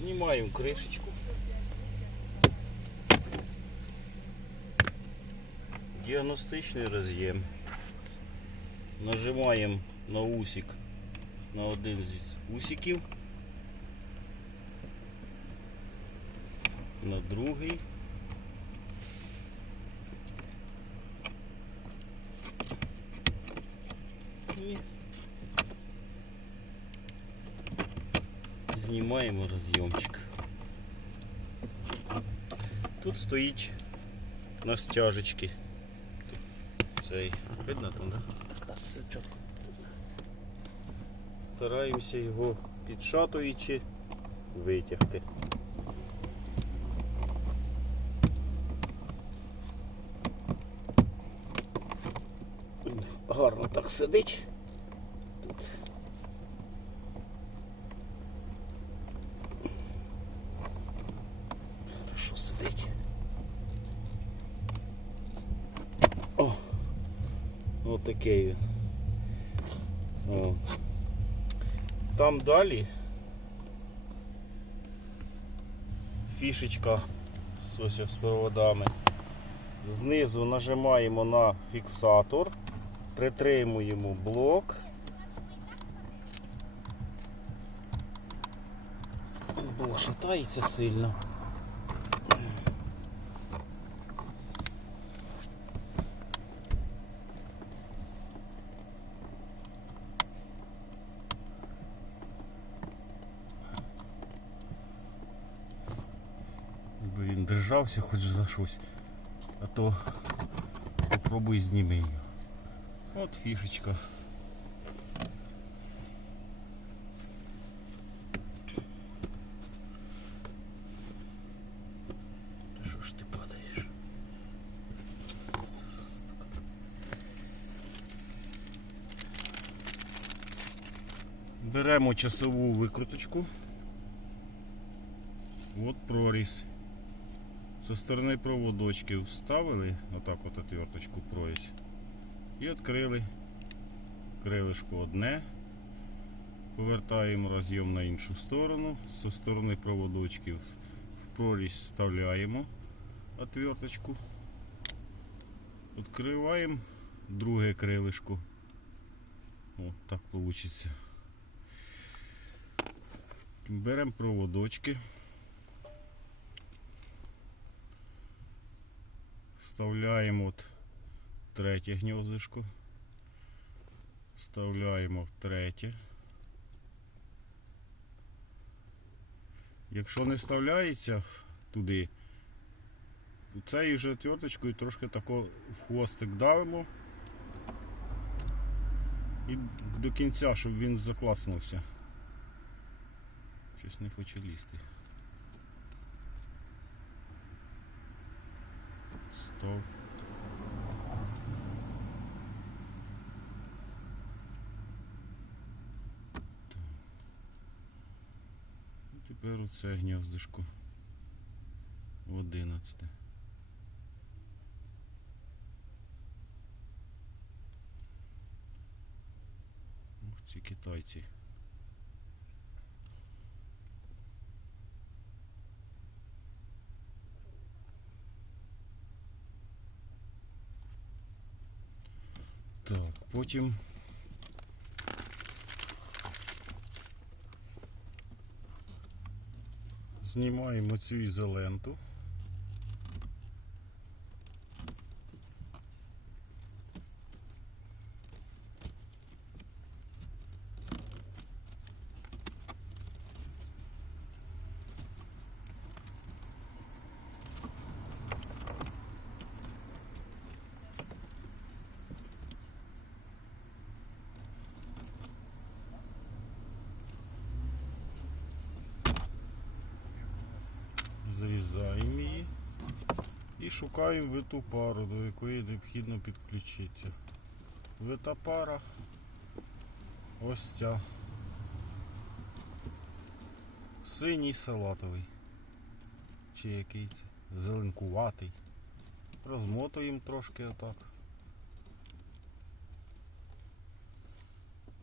Знімаємо кришечку. Діагностичний роз'єм. Нажимаємо на усік, на один з усиків. На другий. І знімаємо розйомчик. Тут стоїть на стяжечки. Цей. Видно там, да? Так, все чітко. Стараємося його підшатуючи витягти. Гарно так сидить. Тут. Хорошо сидить. О! Отакий він. О. Там далі фішечка з, ось з проводами. Знизу нажимаємо на фіксатор, притримуємо блок. Блок шатається сильно. держався хоч за щось, а то попробуй зніми його. От фішечка. Та Що ж ти падаєш? Зараз так. Беремо часову викруточку. От проріз. Со сторони проводочки вставили, отак от отверточку прорізь. І відкрили крилишко одне. Повертаємо роз'єм на іншу сторону. Со сторони проводочків в прорізь вставляємо отверточку. Відкриваємо друге крилишко. О, так вийде. Беремо проводочки. Вставляємо от третє гніздишко. Вставляємо в третє. Якщо не вставляється туди, то цією вже отверточкою трошки тако в хвостик давимо. І до кінця, щоб він закласнувся. Щось не хоче лізти. Стов. Тепер оце гніздишко. Одинадцяте. Ох, ці китайці. Так, потім знімаємо цю ізоленту. Зрізаємо її і шукаємо виту пару, до якої необхідно підключитися. Вита пара ось ця. Синій салатовий. Чи який це? Зеленкуватий. Розмотуємо трошки отак.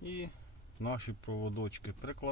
І наші проводочки прикладаємо.